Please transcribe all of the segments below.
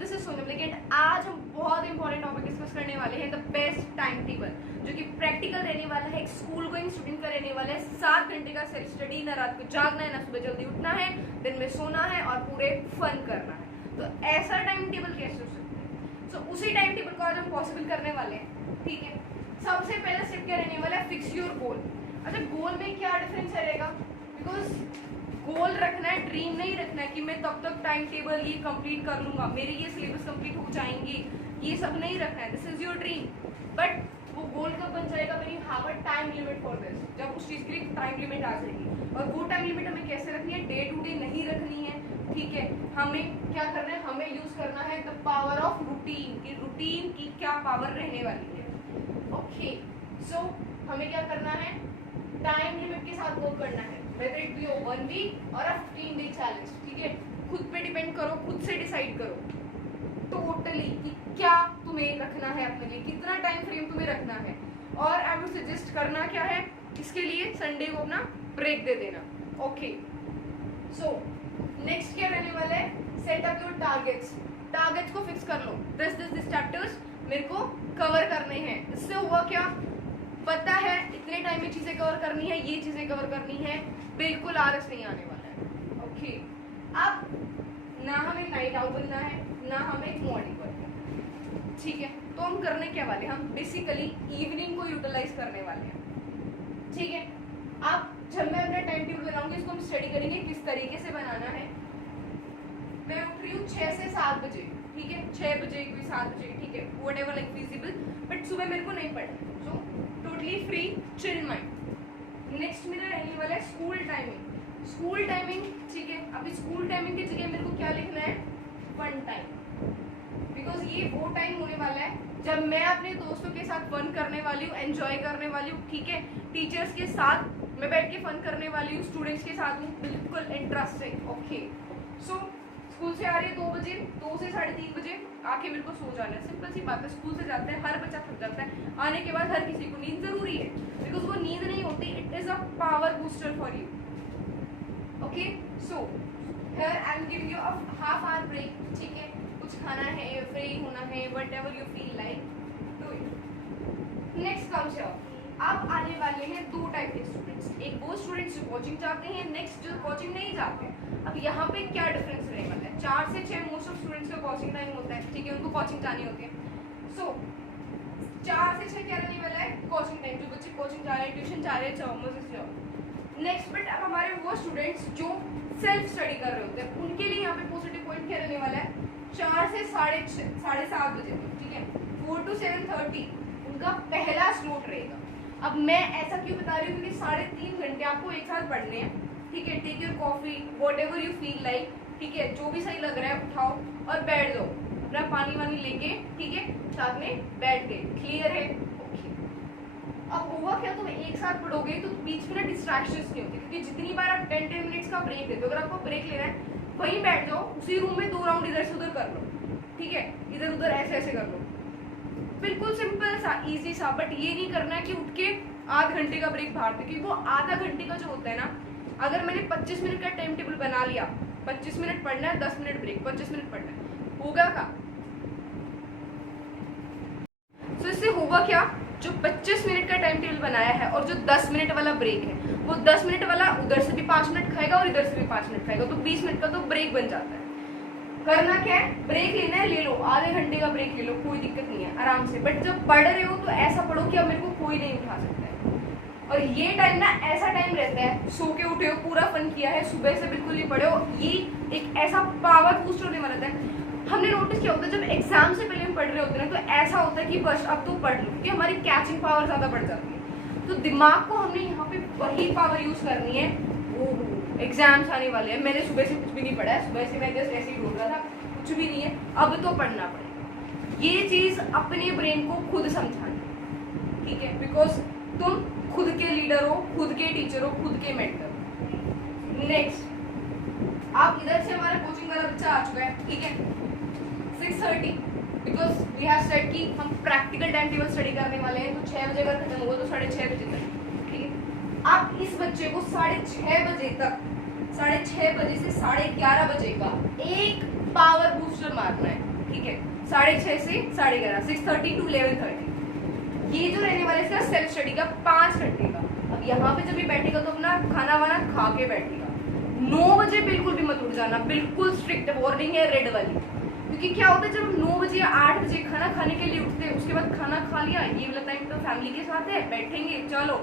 This is Sonam लेकिन आज हम बहुत इंपॉर्टेंट टॉपिक डिस्कस करने वाले हैं, द बेस्ट टाइम टेबल, जो कि प्रैक्टिकल रहने वाला है, एक स्कूल गोइंग स्टूडेंट का रहने वाला है। 7 घंटे का सेल्फ स्टडी, ना रात को जागना है, ना सुबह जल्दी उठना है, दिन में सोना है और पूरे फन करना है। तो ऐसा टाइम टेबल कैसे हो सकता है? सो उसी टाइम टेबल को आज हम पॉसिबल करने वाले हैं। ठीक है, सबसे पहला स्टेप क्या रहने वाला है? Fix your goal. अच्छा, गोल में क्या डिफरेंस रहेगा? बिकॉज गोल रखना है, ड्रीम नहीं रखना है कि मैं तब तक टाइम टेबल ये कंप्लीट कर लूंगा, मेरे ये सिलेबस कंप्लीट हो जाएंगे, ये सब नहीं रखना है। This is your dream, but वो गोल कब बन जाएगा? When you have a time limit for this, जब उस चीज के लिए टाइम लिमिट आ जाएगी। और वो टाइम लिमिट हमें कैसे रखनी है? डे टू डे नहीं रखनी है। ठीक है, हमें क्या करना है? हमें यूज करना है द पावर ऑफ रूटीन, की रूटीन की क्या पावर रहने वाली है। ओके, सो हमें क्या करना है? टाइम लिमिट के साथ वर्क करना है, whether it be a 1 week और a 15 day challenge। ठीक है, खुद पे डिपेंड करो, खुद से डिसाइड करो टोटली कि क्या तुम्हें रखना है अपने लिए, कितना टाइम फ्रेम तुम्हें रखना है। और आई वुड सजेस्ट करना क्या है इसके लिए, संडे को अपना ब्रेक दे देना। ओके, सो नेक्स्ट क्या रहने वाला है? Set up your targets. Targets को फिक्स कर लो, दिस चैप्टर्स मेरे को कवर करने हैं। इससे हुआ क्या? पता है इतने टाइम में चीजें कवर करनी है, ये चीजें कवर करनी है, बिल्कुल आलस नहीं आने वाला है। ओके, अब ना हमें नाइट आउट बनना है, ना हमें मॉर्निंग करना है। ठीक है, तो हम करने क्या वाले? हम बेसिकली इवनिंग को यूटिलाइज करने वाले हैं। ठीक है, अब जब मैं अपना टाइम टेबल बनाऊंगी, इसको हम स्टडी करेंगे किस तरीके से बनाना है। मैं उठ रही हूँ 6 से 7 बजे। ठीक है, 6 बजे कोई 7 बजे, ठीक है, व्हाटएवर लाइक फिजिबल, बट सुबह मेरे को नहीं पढ़ना। So totally free, chill mind. Next मेरा रहने वाला है स्कूल टाइमिंग। स्कूल टाइमिंग, ठीक है, अभी स्कूल टाइमिंग की जगह मेरे को क्या लिखना है? फन टाइम, बिकॉज ये वो टाइम होने वाला है जब मैं अपने दोस्तों के साथ फन करने वाली हूँ, एंजॉय करने वाली हूँ। ठीक है, टीचर्स के साथ मैं बैठ के फन करने वाली हूँ, स्टूडेंट्स के साथ हूँ, बिल्कुल इंटरेस्टिंग। ओके, सो स्कूल से आ रही है 2 बजे, 2 से 3:30 बजे आके मेरे को सो जाना है। सिंपल सी बात है, स्कूल से जाते हैं, हर बच्चा थक जाता है, आने के बाद हर किसी को नींद जरूरी है, बिकॉज वो नींद नहीं होती, it is a power booster for you. Okay, so here I am giving you a half hour break. ठीक है, कुछ खाना है, फ्री होना है, whatever you feel like do it. Next comes here, अब आने वाले हैं 2 टाइप के स्टूडेंट्स, एक वो स्टूडेंट्स जो कोचिंग जाते हैं, नेक्स्ट जो कोचिंग नहीं जाते हैं। अब यहाँ पे क्या डिफरेंस रहने वाला है? 4 से 6 मोस्ट ऑफ स्टूडेंट्स का कोचिंग टाइम होता है। ठीक है, उनको कोचिंग जानी होती है। सो 4 से 6 क्या रहने वाला है? कोचिंग टाइम, जो बच्चे कोचिंग जा रहे हैं, ट्यूशन जा रहे हैं, जाओ मजे से जाओ। नेक्स्ट, बट अब हमारे वो स्टूडेंट्स जो सेल्फ स्टडी कर रहे होते हैं, उनके लिए यहाँ पे पॉजिटिव पॉइंट क्या रहने वाला है? 4 से 7:30 बजे तक। ठीक है, 4 to 7:30 उनका पहला स्लॉट रहेगा। अब मैं ऐसा क्यों बता रही हूँ? क्योंकि 3.5 घंटे आपको एक साथ पढ़ने हैं। ठीक है, take your coffee, whatever you feel like. ठीक है, जो भी सही लग रहा है उठाओ और बैठ जाओ, अपना पानी वानी लेके। ठीक है, साथ में बैठ गए, क्लियर है? ओके, अब हुआ क्या? तुम एक साथ पढ़ोगे तो बीच में ना डिस्ट्रैक्शंस नहीं होती, क्योंकि जितनी बार आप 10 मिनट्स का ब्रेक लेते हो, अगर आपको ब्रेक लेना है वहीं बैठ जाओ, उसी रूम में 2 राउंड इधर से उधर कर लो। ठीक है, इधर उधर ऐसे ऐसे कर लो, बिल्कुल सिंपल सा, इजी सा। बट ये नहीं करना है कि उठ के आध घंटे का ब्रेक बाहर पे, क्योंकि वो आधा घंटे का जो होता है ना, अगर मैंने 25 मिनट का टाइम टेबल बना लिया, 25 मिनट पढ़ना है, 10 मिनट ब्रेक, 25 मिनट पढ़ना है, होगा का? तो इससे होगा क्या? जो 25 मिनट का टाइम टेबल बनाया है और जो 10 मिनट वाला ब्रेक है, वो 10 मिनट वाला उधर से भी 5 मिनट खाएगा और इधर से भी 5 मिनट खाएगा, तो 20 मिनट का तो ब्रेक बन जाता है। करना क्या है? ब्रेक लेना है, ले लो, आधे घंटे का ब्रेक ले लो, कोई दिक्कत नहीं है, आराम से। बट जब पढ़ रहे हो तो ऐसा पढ़ो कि अब मेरे को कोई नहीं उठा सकता है। और ये टाइम ना ऐसा टाइम रहता है, सो के उठे हो, पूरा फन किया है, सुबह से बिल्कुल नहीं पढ़े हो, ये एक ऐसा पावर बूस्ट होने वाला है। हमने नोटिस किया होता है, जब एग्जाम से पहले हम पढ़ रहे होते हैं तो ऐसा होता है कि बस अब तो पढ़ लो, क्योंकि हमारी कैचिंग पावर ज्यादा बढ़ जाती है। तो दिमाग को हमने यहाँ पे वही पावर यूज करनी है। एग्जाम्स आने वाले हैं, मैंने सुबह से कुछ भी नहीं पढ़ा है, सुबह से मैं जस्ट ऐसे ही ढूंढ रहा था, कुछ भी नहीं है, अब तो पढ़ना पड़ेगा। ये चीज अपने ब्रेन को खुद समझानी, ठीक है, बिकॉज तुम खुद के लीडर हो, खुद के टीचर हो, खुद के मेंटर हो। नेक्स्ट, आप इधर से हमारा कोचिंग वाला बच्चा आ चुका है। ठीक है, 6:30, बिकॉज वी हैव सेड कि हम प्रैक्टिकल टाइम टेबल स्टडी करने वाले हैं, तो 6 बजे अगर खत्म हुआ तो 6:30 बजे तक। ठीक है, आप इस बच्चे को 6:30 बजे तक, 6:30 बजे से 11:30 बजे का एक पावर बूस्टर मारना है। ठीक है, 6:30 से 11:30, 6:30 to 11:30 ये जो रहने वाला है इसका सेल्फ स्टडी का 5 घंटे का। अब यहाँ पे जब ये बैठेगा तो अपना खाना वाना खा के बैठेगा। 9 बजे बिल्कुल भी मत उठ जाना, बिल्कुल स्ट्रिक्ट वार्निंग है रेड वाली। क्योंकि क्या होता है जब हम 9 बजे या 8 बजे खाना खाने के लिए उठते हैं, उसके बाद खाना खा लिया, ये वाला टाइम तो फैमिली के साथ है, बैठेंगे चलो,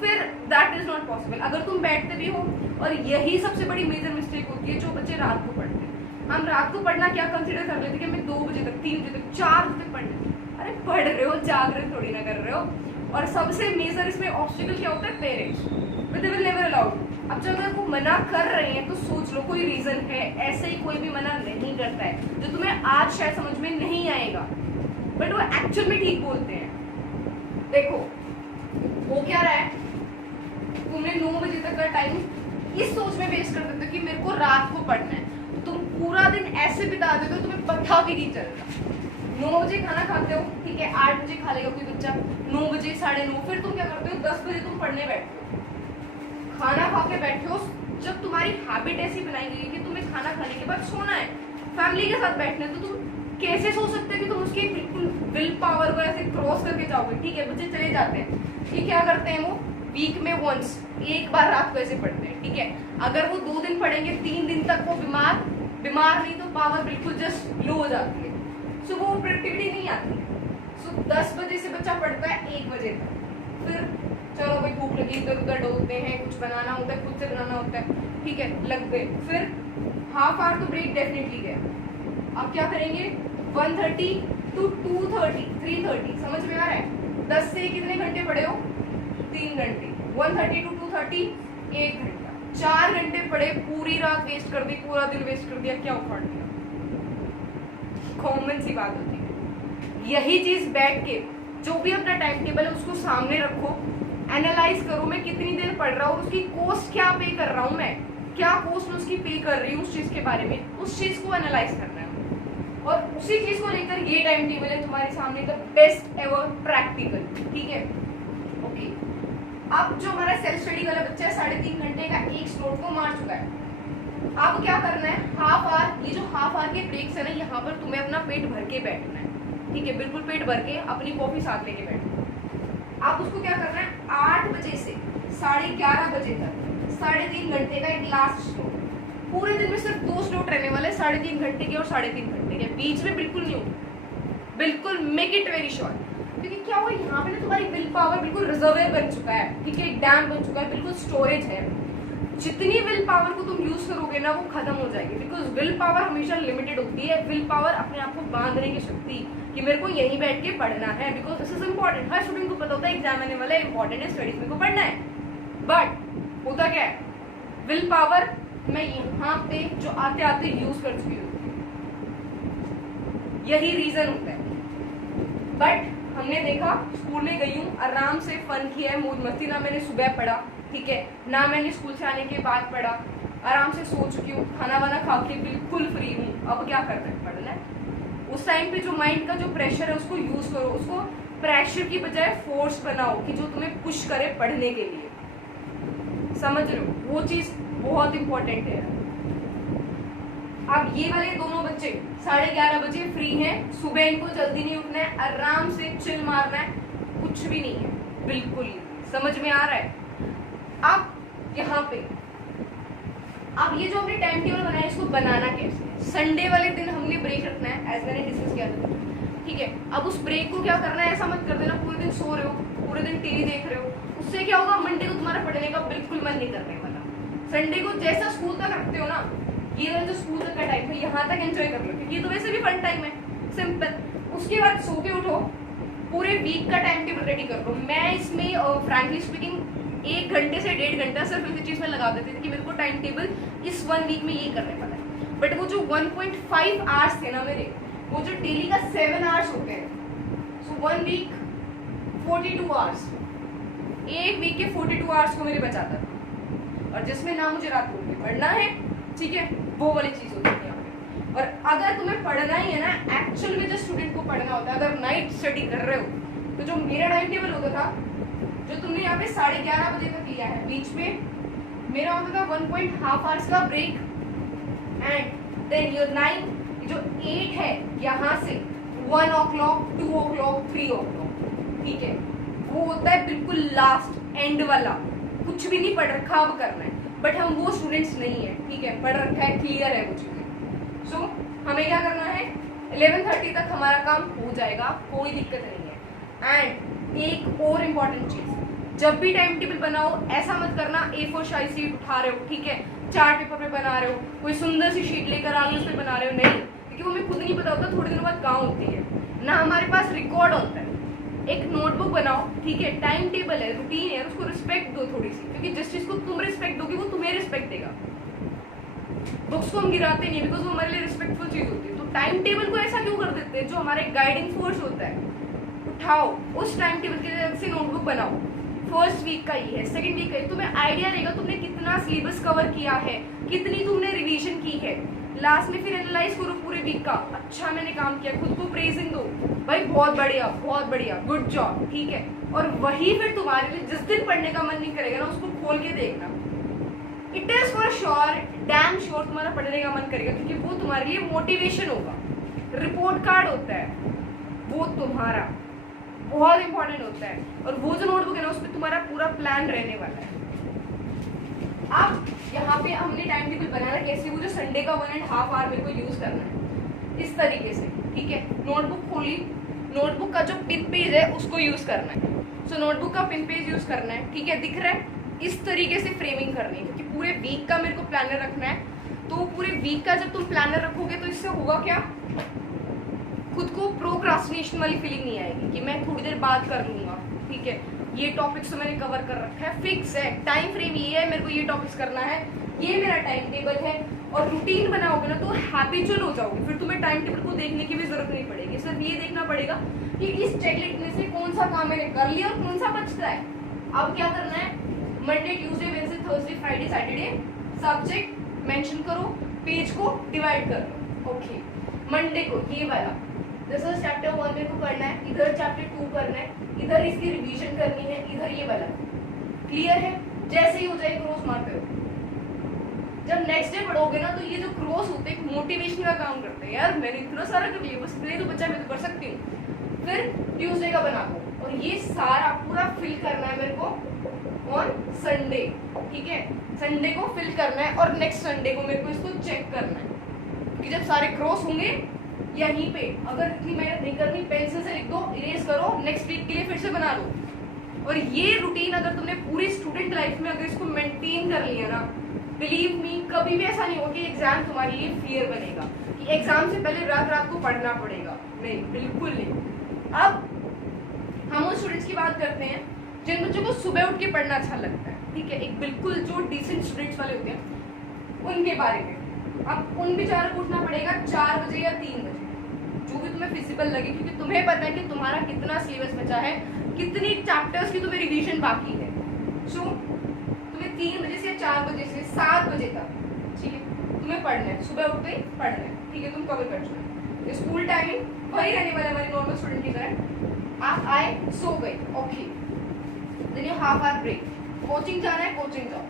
फिर दैट इज नॉट पॉसिबल। अगर तुम बैठते भी हो, और यही सबसे बड़ी मेजर मिस्टेक होती है जो बच्चे रात को पढ़ते हैं। हम रात को पढ़ना क्या कंसिडर कर लेते हैं कि हमें 2 बजे तक, 3 बजे तक, 4 बजे तक पढ़ना। अरे पढ़ रहे हो, जाग रहे हो, थोड़ी ना कर रहे हो। और सबसे मेजर इसमें ऑब्स्टिकल क्या होता है, parents, but they will never allowed. अब जब अगर वो मना कर रहे हैं तो सोच लो कोई रीजन है, ऐसे ही कोई भी मना नहीं करता है जो तुम्हें आज शायद समझ में नहीं आएगा, बट वो एक्चुअल में ठीक बोलते हैं। देखो वो क्या रहा है, तुमने 9 बजे तक का टाइम इस सोच में वेस्ट कर देते हो कि मेरे को रात को पढ़ना है, तुम पूरा दिन ऐसे बिता देते हो तुम्हें पता भी नहीं चलता। 9 बजे खाना खाते हो, ठीक है, 8 बजे खा लेगा कोई बच्चा, 9 बजे 9:30, फिर तुम क्या करते हो, 10 बजे तुम पढ़ने बैठते हो, खाना खा के बैठे हो। जब तुम्हारी हैबिट ऐसी बनाई गई है कि तुम्हें खाना खाने के बाद सोना है, फैमिली के साथ बैठना है, तो तुम कैसे सो सकते हो कि तुम उसकी बिल्कुल विल पावर को ऐसे क्रॉस करके जाओगे। ठीक है, बच्चे चले जाते हैं, ठीक, क्या करते हैं वो वीक में वंस एक बार रात को ऐसे पढ़ते हैं, ठीक है। अगर वो 2 दिन पढ़ेंगे, 3 दिन तक वो बीमार नहीं तो पावर बिल्कुल जस्ट लो हो जाती है, सो वो प्रोडक्टिविटी नहीं आती। सो 10 बजे से बच्चा पढ़ता है 1 बजे तक, फिर चलो भाई भूख लगी, इधर उधर डोलते हैं, कुछ बनाना होता है, खुद से बनाना होता है, ठीक है, लग गए, फिर हाफ आवर तो ब्रेक डेफिनेटली गया। अब क्या करेंगे, 1:30 to 2:30, 3:30, समझ में आ रहा है। 10 से कितने घंटे पढ़े हो, 3 घंटे, 1:30 to 2:30 1 घंटा, 4 घंटे पढ़े, पूरी रात वेस्ट कर दी, पूरा दिन वेस्ट कर दिया, क्या उखाड़ दिया। कॉमन सी बात होती है। यही चीज बैठ के जो भी अपना टाइम टेबल है उसको सामने रखो, एनालाइज करो मैं कितनी देर पढ़ रहा हूँ, उसकी कॉस्ट क्या पे कर रहा हूँ, मैं क्या कॉस्ट उसकी पे कर रही हूँ उस चीज के बारे में, उस चीज को एनालाइज करना है। और उसी चीज को लेकर ये टाइम टेबल है तुम्हारे सामने, द बेस्ट एवर प्रैक्टिकल, ठीक है, ओके। अब जो हमारा सेल्फ स्टडी वाला बच्चा है 3.5 घंटे का एक स्लॉट को मार चुका है। अब क्या करना है, हाफ आवर, ये जो हाफ आवर के ब्रेक्स है ना, यहाँ पर तुम्हें अपना पेट भर के बैठना है, ठीक है, बिल्कुल पेट भर के, अपनी कॉफी साथ लेके बैठना। अब उसको क्या करना है, 8 बजे से 11:30 बजे तक 3.5 घंटे का एक लास्ट स्लॉट। पूरे दिन में सिर्फ 2 स्लॉट रहने वाले, 3.5 घंटे के और 3.5 घंटे के, बीच में बिल्कुल नहीं होगा, बिल्कुल मेक इट वेरी शॉर्ट। क्योंकि क्या हुआ, यहाँ पे ना तुम्हारी विल पावर बिल्कुल रिजर्वेयर बन चुका है, ठीक है, एक डैम बन चुका है, बिल्कुल स्टोरेज है। जितनी विल पावर को तुम यूज करोगे ना वो खत्म हो जाएगी, बिकॉज विल पावर हमेशा लिमिटेड होती है। विल पावर अपने आप को बांधने की शक्ति कि मेरे को यहीं बैठ के पढ़ना है, because this is important. Her student को पता होता है एग्जाम आने वाला है, इंपॉर्टेंट है, स्टडीज मेरे को पढ़ना है, बट होता क्या है, विल पावर मैं यहाँ पे जो आते आते यूज कर चुकी हूँ, यही रीजन होता है। बट हमने देखा, स्कूल में गई हूँ, आराम से फन किया है, मौज मस्ती, ना मैंने सुबह पढ़ा, ठीक है, ना मैंने स्कूल से आने के बाद पढ़ा, आराम से सो चुकी हूँ, खाना वाना खा के बिल्कुल फ्री हूँ। अब क्या करना है, पढ़ना है। उस टाइम पे जो माइंड का जो प्रेशर है उसको यूज करो, उसको प्रेशर की बजाय फोर्स बनाओ कि जो तुम्हें पुश करे पढ़ने के लिए, समझ रहे हो, वो चीज बहुत इंपॉर्टेंट है। अब ये वाले दोनों बच्चे 11:30 बजे फ्री हैं, सुबह इनको जल्दी नहीं उठना है, आराम से चिल मारना है, कुछ भी नहीं है, बिल्कुल ही, समझ में आ रहा है। अब यहाँ पे अब ये जो हमने टाइम टेबल बनाया इसको बनाना कैसे, संडे वाले दिन हमने ब्रेक रखना है, एज मैंने डिस्कस किया था, ठीक है। अब उस ब्रेक को क्या करना है, ऐसा मत कर देना पूरे दिन सो रहे हो, पूरे दिन टीवी देख रहे हो, उससे क्या होगा, मंडे को तुम्हारा पढ़ने का बिल्कुल मन नहीं करने वाला। संडे को जैसा स्कूल तक रखते हो ना, ये वाला जो स्कूल तक का टाइम है यहाँ तक एंजॉय कर लो, क्योंकि ये तो वैसे भी फन टाइम है, सिंपल। उसके बाद सो के उठो, पूरे वीक का टाइम टेबल रेडी कर लो। मैं इसमें फ्रैंकली स्पीकिंग 1 घंटे से 1.5 घंटा सिर्फ इसी चीज में लगा देती थी कि मेरे को टाइम टेबल इस 1 वीक में ये करने वाला है। बट वो जो 1.5 आवर्स थे ना मेरे, वो जो डेली का 7 आवर्स होते हैं, सो 1 वीक 42 आवर्स, एक वीक के 42 आवर्स को मेरे बचाता था, और जिसमें ना मुझे रात को पढ़ना है, ठीक है, वो वाली चीज होती है। और अगर तुम्हें पढ़ना ही है ना, एक्चुअल में जो स्टूडेंट को पढ़ना होता है, अगर नाइट स्टडी कर रहे हो, तो जो मेरा टाइम टेबल होता था, जो तुमने यहाँ पे 11:30 बजे तक लिया है, बीच में मेरा होता था 1.5 आवर्स का ब्रेक, एंड देन योर 9, जो 8 है यहाँ से 1 o'clock, 2 o'clock, 3 o'clock, ठीक है, वो होता है बिल्कुल लास्ट एंड वाला, कुछ भी नहीं पढ़ रखा अब करना है, बट हम वो स्टूडेंट्स नहीं है, ठीक है, पढ़ रखा है, क्लियर है वो चीजें। सो हमें क्या करना है, 11:30 तक हमारा काम हो जाएगा, कोई दिक्कत नहीं है। एंड एक और इम्पॉर्टेंट चीज, जब भी टाइम टेबल बनाओ ऐसा मत करना A4 साइज शीट उठा रहे हो, ठीक है, चार्ट पेपर पे बना रहे हो, कोई सुंदर सी शीट लेकर आ गए उस पर बना रहे हो, नहीं, क्योंकि वो हमें खुद नहीं पता होता थोड़े दिनों बाद कहाँ होती है ना, हमारे पास रिकॉर्ड होता है। एक नोटबुक बनाओ, ठीक है, टाइम टेबल है, रूटीन है, उसको रिस्पेक्ट दो थोड़ी सी, क्योंकि जिस चीज को तुम रिस्पेक्ट दोगे वो तुम्हें रिस्पेक्ट देगा। बुक्स को हम गिराते नहीं बिकॉज वो हमारे लिए रिस्पेक्टफुल चीज होती है, तो टाइम टेबल को ऐसा क्यों कर देते हैं, जो हमारे गाइडिंग फोर्स होता है, उठाओ उस टाइम टेबल की वजह से नोटबुक बनाओ। फर्स्ट वीक का ही है, सेकंड वीक का ही, तुम्हें आइडिया रहेगा तुमने कितना सिलेबस कवर किया है, कितनी तुमने रिवीजन की है। लास्ट में फिर एनालाइज करो पूरे वीक का, अच्छा मैंने काम किया, खुद को प्रेजिंग दो, भाई बहुत बढ़िया, गुड जॉब, ठीक है। और वही फिर तुम्हारे लिए जिस दिन पढ़ने का मन नहीं करेगा ना, उसको खोल के देखना, it is for sure, damn sure तुम्हारा पढ़ने का मन करेगा, क्योंकि वो तुम्हारे लिए मोटिवेशन होगा, रिपोर्ट कार्ड होता है वो तुम्हारा, बहुत इंपॉर्टेंट होता है। और वो जो नोटबुक है ना, उसमें तुम्हारा पूरा प्लान रहने वाला है। अब यहाँ पे हमने टाइम टेबल बनाना कैसे, वो जो संडे का 1.5 आवर मेरे को यूज करना है इस तरीके से, ठीक है। नोटबुक खोली, नोटबुक का जो पिन पेज है उसको यूज करना है। सो नोटबुक का पिन पेज यूज करना है, ठीक है, दिख रहा है, इस तरीके से फ्रेमिंग करनी है, क्योंकि पूरे वीक का मेरे को प्लानर रखना है। तो पूरे वीक का जब तुम प्लानर रखोगे तो इससे होगा क्या, खुद को प्रोक्रास्टिनेशन वाली फीलिंग नहीं आएगी कि मैं थोड़ी देर बाद कर लूंगा, ठीक है, ये टॉपिक्स तो मैंने कवर कर रखा है, फिक्स है, टाइम फ्रेम ये है, मेरे को ये टॉपिक्स करना है, ये मेरा टाइम टेबल है। और रूटीन बनाओगे ना तो हैबिचुअल हो जाओगे, फिर तुम्हें टाइम टेबल को देखने की भी जरूरत नहीं पड़ेगी, सिर्फ ये देखना पड़ेगा कि इस चेकलिस्ट में से कौन सा काम मैंने कर लिया और कौन सा बचता है। अब क्या करना है, Monday, Tuesday, Wednesday, Thursday, Friday, Saturday, subject mention करो, पेज को डिवाइड करो, ओके। मंडे को ये वाला जैसे चैप्टर 1 मेरे को करना है, इधर चैप्टर 2 करना है, इधर इसकी रिवीजन करनी है, इधर ये वाला, क्लियर है। जैसे ही हो जाए क्रॉस मारते हो, जब नेक्स्ट डे पढ़ोगे ना तो ये जो क्रॉस होते हैं मोटिवेशन का काम करते हैं, यार मैंने इतना सारा कर लिया, बस इतने तो बच्चा मैं तो कर सकती हूँ। फिर ट्यूसडे का बना दो, और ये सारा पूरा फिल करना है मेरे को ऑन संडे, ठीक है, संडे को फिल करना है, और नेक्स्ट संडे को मेरे को इसको चेक करना है, क्योंकि जब सारे क्रॉस होंगे यहीं पे, अगर इतनी मेहनत नहीं करनी, पेंसिल से लिख दो, इरेज करो, नेक्स्ट वीक के लिए फिर से बना लो। और ये रूटीन अगर तुमने पूरी स्टूडेंट लाइफ में अगर इसको मेंटेन कर लिया ना, बिलीव मी, कभी भी ऐसा नहीं होगा कि एग्जाम तुम्हारे लिए फियर बनेगा, कि एग्जाम से पहले रात को पढ़ना पड़ेगा, नहीं, बिल्कुल नहीं। अब हम उन स्टूडेंट्स की बात करते हैं जिन बच्चों को सुबह उठ के पढ़ना अच्छा लगता है, ठीक है, एक बिल्कुल जो डिसेंट स्टूडेंट्स वाले होते हैं उनके बारे में। अब उन बेचारों को उठना पड़ेगा 4 बजे या 3 बजे, जो भी तुम्हें फिजिबल लगे, क्योंकि तुम्हें पता है कि तुम्हारा कितना सिलेबस बचा है, कितनी चैप्टर्स की तुम्हें रिवीजन बाकी है। सो तुम्हें 3 बजे से 4 बजे से 7 बजे तक, ठीक है, तुम्हें पढ़ना है, सुबह उठ के पढ़ना है, ठीक है, तुम कवर कर चुके। स्कूल टाइमिंग वही रहने वाला हमारी नॉर्मल स्टूडेंट की तरह, आप आए, सो गए, okay, then you half hour break, coaching जाना है कोचिंग जाओ।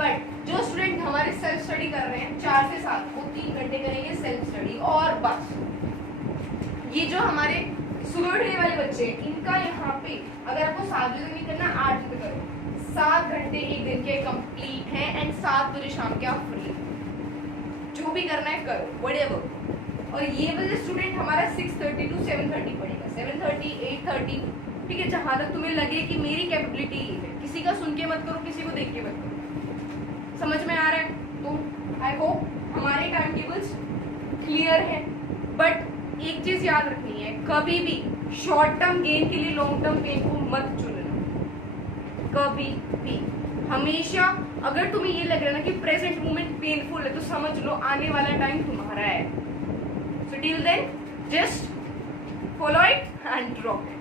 बट जो स्टूडेंट हमारे सेल्फ स्टडी कर रहे हैं 4 से 7, वो 3 घंटे करेंगे सेल्फ स्टडी, और बस। ये जो हमारे सुबह उठने वाले बच्चे हैं, इनका यहाँ पे अगर आपको 7 बजे नहीं करना, 8 बजे करो, 7 घंटे एक दिन के कंप्लीट हैं, एंड 7 बजे शाम के आप फ्री, जो भी करना है करो, व्हाटएवर। और ये वाले स्टूडेंट हमारा 6:30 to 7:30 पड़ेगा, 7:30, 8:30, ठीक है, जहां तक तुम्हें लगे कि मेरी कैपेबिलिटी ये है, किसी का सुन के मत करो, किसी को देख के मत करो, समझ में आ रहा है? तो आई होप हमारे टाइम टेबल्स क्लियर है। बट एक चीज याद रखनी है, कभी भी शॉर्ट टर्म गेन के लिए लॉन्ग टर्म पेन को मत चुनना, कभी भी। हमेशा अगर तुम्हें ये लग रहा है ना कि प्रेजेंट मोमेंट पेनफुल है, तो समझ लो आने वाला टाइम तुम्हारा है। So till then just follow it and drop it.